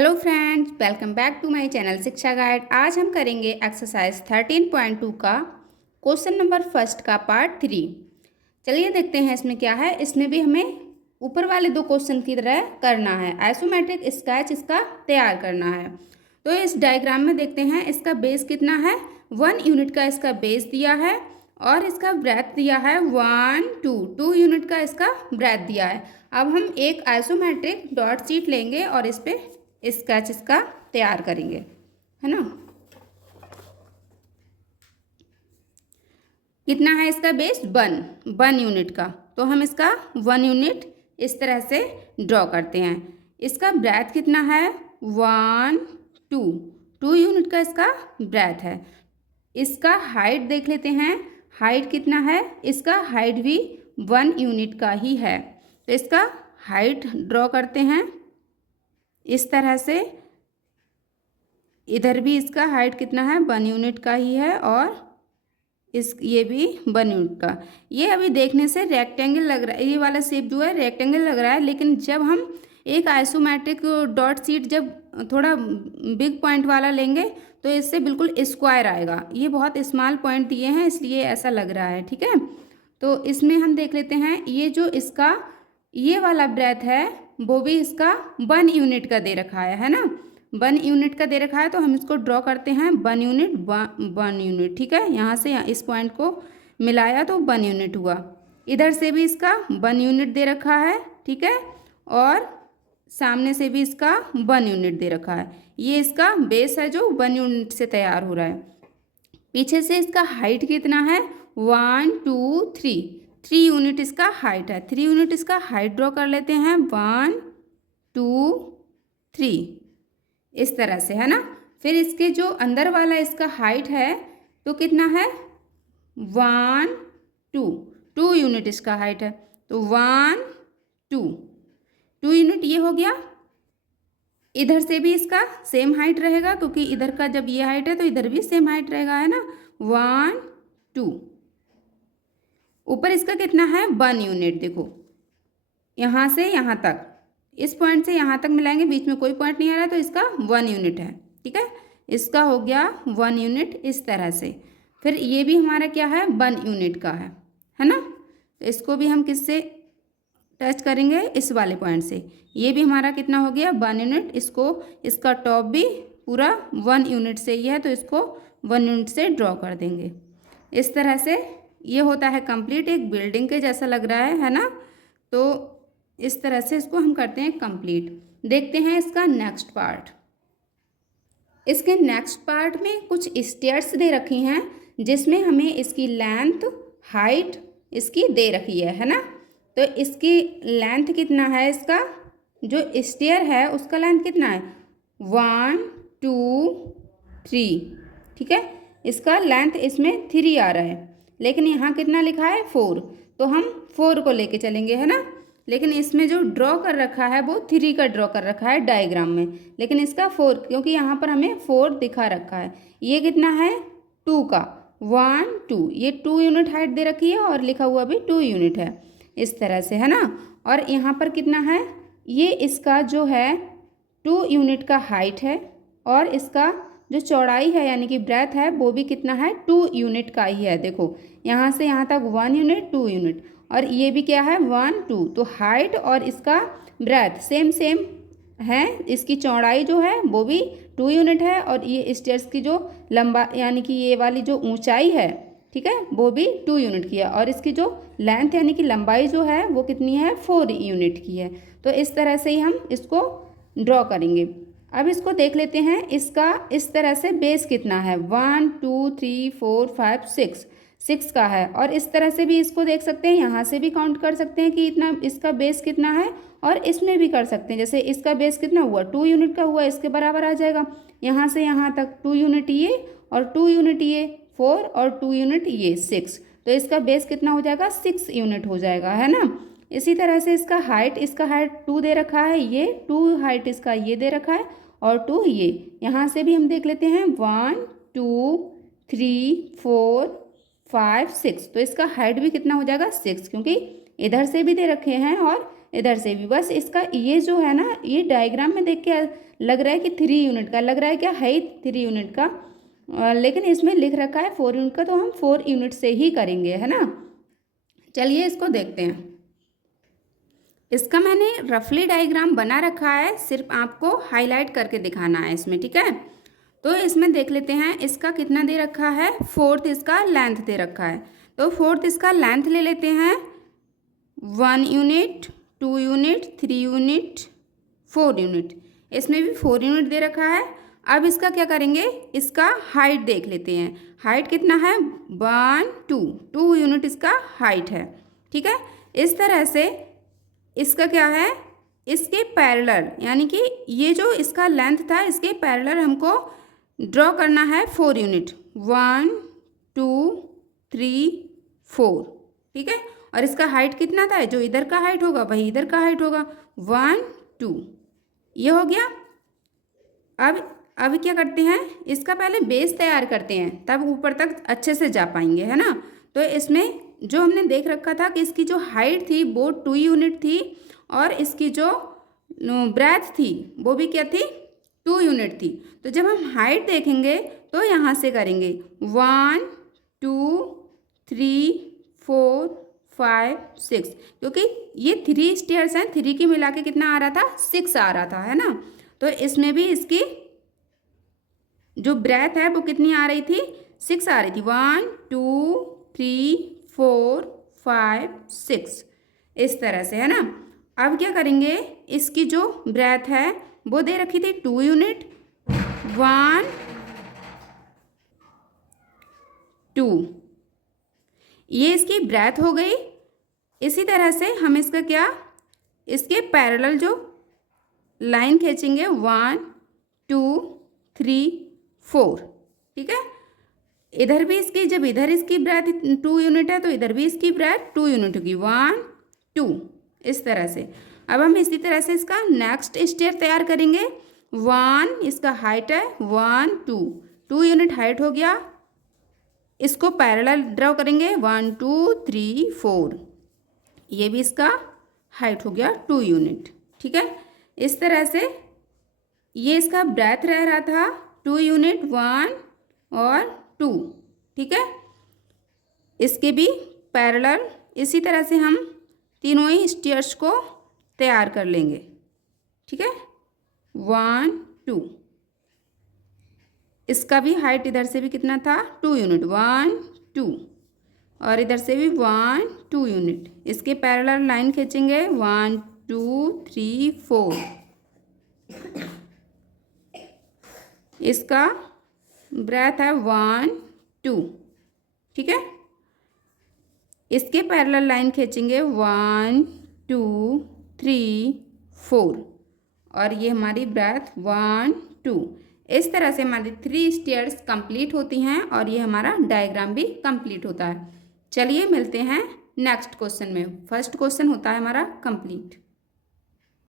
Hello friends, welcome back to my channel Shiksha guide. आज हम करेंगे एक्सरसाइज 13.2 का क्वेश्चन नंबर फर्स्ट का पार्ट 3। चलिए देखते हैं इसमें क्या है। इसमें भी हमें ऊपर वाले दो क्वेश्चन की तरह करना है। आइसोमेट्रिक स्केच इसका तैयार करना है। तो इस डायग्राम में देखते हैं इसका बेस कितना है। 1 यूनिट का इसका बेस दिया है और इसका ब्रेथ दिया है 2 यूनिट का इसका ब्रेथ दिया है। अब हम एक आइसोमेट्रिक डॉट शीट लेंगे और इस पे स्केच इसका तैयार करेंगे, है ना। कितना है इसका बेस 1 यूनिट का, तो हम इसका 1 यूनिट इस तरह से ड्रॉ करते हैं। इसका ब्रेथ कितना है 2 यूनिट का इसका ब्रेथ है। इसका हाइट देख लेते हैं, हाइट कितना है। इसका हाइट भी 1 यूनिट का ही है, तो इसका हाइट ड्रॉ करते हैं इस तरह से। इधर भी इसका हाइट कितना है 1 यूनिट का ही है और ये भी 1 यूनिट का। ये अभी देखने से रेक्टेंगल लग रहा है, ये वाला शेप जो है रेक्टेंगल लग रहा है, लेकिन जब हम एक आइसोमेट्रिक डॉट शीट जब थोड़ा बिग पॉइंट वाला लेंगे तो इससे बिल्कुल स्क्वायर आएगा। ये बहुत स्मॉल पॉइंट दिए हैं इसलिए ऐसा लग रहा है, ठीक है। तो इसमें हम देख लेते हैं, ये जो इसका ये वाला ब्रेथ है वो भी इसका 1 यूनिट का दे रखा है ना। 1 यूनिट का दे रखा है, तो हम इसको ड्रॉ करते हैं 1 यूनिट 1 यूनिट, ठीक है। यहाँ से इस पॉइंट को मिलाया तो 1 यूनिट हुआ। इधर से भी इसका 1 यूनिट दे रखा है, ठीक है, और सामने से भी इसका 1 यूनिट दे रखा है। ये इसका बेस है जो 1 यूनिट से तैयार हो रहा है। पीछे से इसका हाइट कितना है 1 2 3 यूनिट इसका हाइट है। 3 यूनिट इसका हाइट ड्रॉ कर लेते हैं 1 2 3 इस तरह से, है ना। फिर इसके जो अंदर वाला इसका हाइट है तो कितना है 1 2 यूनिट इसका हाइट है, तो 1 2 यूनिट ये हो गया। इधर से भी इसका सेम हाइट रहेगा क्योंकि इधर का जब ये हाइट है तो इधर भी सेम हाइट रहेगा, है ना। 1 2 ऊपर इसका कितना है 1 यूनिट। देखो यहाँ से यहाँ तक, इस पॉइंट से यहाँ तक मिलाएंगे, बीच में कोई पॉइंट नहीं आ रहा है तो इसका 1 यूनिट है, ठीक है। इसका हो गया 1 यूनिट इस तरह से। फिर ये भी हमारा क्या है 1 यूनिट का है ना। तो इसको भी हम किससे टच करेंगे, इस वाले पॉइंट से। ये भी हमारा कितना हो गया 1 यूनिट। इसको इसका टॉप भी पूरा 1 यूनिट से ही है, तो इसको 1 यूनिट से ड्रॉ कर देंगे इस तरह से। ये होता है कंप्लीट, एक बिल्डिंग के जैसा लग रहा है ना। तो इस तरह से इसको हम करते हैं कंप्लीट। देखते हैं इसका नेक्स्ट पार्ट। इसके नेक्स्ट पार्ट में कुछ स्टेयर्स दे रखी हैं जिसमें हमें इसकी लेंथ हाइट इसकी दे रखी है ना। तो इसकी लेंथ कितना है, इसका जो स्टेयर है उसका लेंथ कितना है 1 2 3, ठीक है। इसका लेंथ इसमें 3 आ रहा है, लेकिन यहाँ कितना लिखा है 4, तो हम 4 को लेके चलेंगे, है ना। लेकिन इसमें जो ड्रॉ कर रखा है वो 3 का ड्रॉ कर रखा है डायग्राम में, लेकिन इसका 4, क्योंकि यहाँ पर हमें 4 दिखा रखा है। ये कितना है 2 का 1 2, ये 2 यूनिट हाइट दे रखी है और लिखा हुआ भी 2 यूनिट है इस तरह से, है ना। और यहाँ पर कितना है, ये इसका जो है 2 यूनिट का हाइट है और इसका जो चौड़ाई है यानी कि ब्रेथ है वो भी कितना है 2 यूनिट का ही है। देखो यहाँ से यहाँ तक 1 यूनिट 2 यूनिट, और ये भी क्या है 1 2, तो हाइट और इसका ब्रेथ सेम सेम है। इसकी चौड़ाई जो है वो भी 2 यूनिट है और ये स्टेयर्स की जो लंबा यानी कि ये वाली जो ऊंचाई है, ठीक है, वो भी 2 यूनिट की है। और इसकी जो लेंथ यानी कि लंबाई जो है वो कितनी है 4 यूनिट की है। तो इस तरह से ही हम इसको ड्रॉ करेंगे। अब इसको देख लेते हैं, इसका इस तरह से बेस कितना है 1 2 3 4 5 6 का है। और इस तरह से भी इसको देख सकते हैं, यहाँ से भी काउंट कर सकते हैं कि इतना इसका बेस कितना है, और इसमें भी कर सकते हैं। जैसे इसका बेस कितना हुआ 2 यूनिट का हुआ, इसके बराबर आ जाएगा। यहाँ से यहाँ तक 2 यूनिट ये और 2 यूनिट ये 4 और 2 यूनिट ये 6, तो इसका बेस कितना हो जाएगा 6 यूनिट हो जाएगा, है ना। इसी तरह से इसका हाइट 2 दे रखा है, ये 2 हाइट इसका ये दे रखा है और 2 ये। यहाँ से भी हम देख लेते हैं 1 2 3 4 5 6, तो इसका हाइट भी कितना हो जाएगा 6, क्योंकि इधर से भी दे रखे हैं और इधर से भी। बस इसका ये जो है ना, ये डायग्राम में देख के लग रहा है कि 3 यूनिट का, लग रहा है क्या है 3 यूनिट का, लेकिन इसमें लिख रखा है 4 यूनिट का, तो हम 4 यूनिट से ही करेंगे, है ना। चलिए इसको देखते हैं। इसका मैंने रफली डायग्राम बना रखा है, सिर्फ आपको हाईलाइट करके दिखाना है इसमें, ठीक है। तो इसमें देख लेते हैं इसका कितना दे रखा है, 4th इसका लेंथ दे रखा है। तो 4th इसका लेंथ ले लेते हैं, 1 यूनिट, 2 यूनिट, 3 यूनिट, 4 यूनिट। इसमें भी 4 यूनिट दे रखा है। अब इसका क्या करेंगे, इसका हाइट देख लेते हैं। हाइट कितना है, 1 2 यूनिट इसका हाइट है, ठीक है। इस तरह से इसका क्या है, इसके पैरेलल, यानी कि ये जो इसका लेंथ था इसके पैरेलल हमको ड्रॉ करना है 4 यूनिट, 1 2 3 4, ठीक है। और इसका हाइट कितना था, जो इधर का हाइट होगा वही इधर का हाइट होगा, 1 2, ये हो गया। अब क्या करते हैं, इसका पहले बेस तैयार करते हैं, तब ऊपर तक अच्छे से जा पाएंगे, है ना। तो इसमें जो हमने देख रखा था कि इसकी जो हाइट थी वो 2 यूनिट थी, और इसकी जो ब्रेथ थी वो भी क्या थी, 2 यूनिट थी। तो जब हम हाइट देखेंगे तो यहाँ से करेंगे 1 2 3 4 5 6, क्योंकि ये 3 स्टेयर्स हैं, 3 की मिला के कितना आ रहा था, 6 आ रहा था, है ना। तो इसमें भी इसकी जो ब्रेथ है वो कितनी आ रही थी, 6 आ रही थी, 1 2 3 4 5 6, इस तरह से, है ना। अब क्या करेंगे, इसकी जो ब्रेथ है वो दे रखी थी 2 यूनिट, 1 2, ये इसकी ब्रेथ हो गई। इसी तरह से हम इसका क्या, इसके पैरेलल जो लाइन खींचेंगे 1 2 3 4, ठीक है। इधर भी इसकी, जब इधर इसकी ब्रेथ 2 यूनिट है तो इधर भी इसकी ब्रेथ 2 यूनिट होगी, 1 2, इस तरह से। अब हम इसी तरह से इसका नेक्स्ट स्टेयर तैयार करेंगे। 1 इसका हाइट है, 1 2 यूनिट हाइट हो गया। इसको पैरेलल ड्रॉ करेंगे, 1 2 3 4, ये भी इसका हाइट हो गया 2 यूनिट, ठीक है। इस तरह से ये इसका ब्रेथ रह रहा था 2 यूनिट, 1 और 2, ठीक है। इसके भी पैरेलल इसी तरह से हम तीनों ही स्टेयर्स को तैयार कर लेंगे, ठीक है। 1 2, इसका भी हाइट इधर से भी कितना था, 2 यूनिट, 1 2, और इधर से भी 1 2 यूनिट। इसके पैरेलल लाइन खींचेंगे, 1 2 3 4, इसका ब्रेथ है 1 2, ठीक है। इसके पैरेलल लाइन खींचेंगे, 1 2 3 4, और ये हमारी ब्रेथ 1 2। इस तरह से हमारी 3 स्टेयर्स कंप्लीट होती हैं और ये हमारा डायग्राम भी कंप्लीट होता है। चलिए मिलते हैं नेक्स्ट क्वेश्चन में। फर्स्ट क्वेश्चन होता है हमारा कंप्लीट।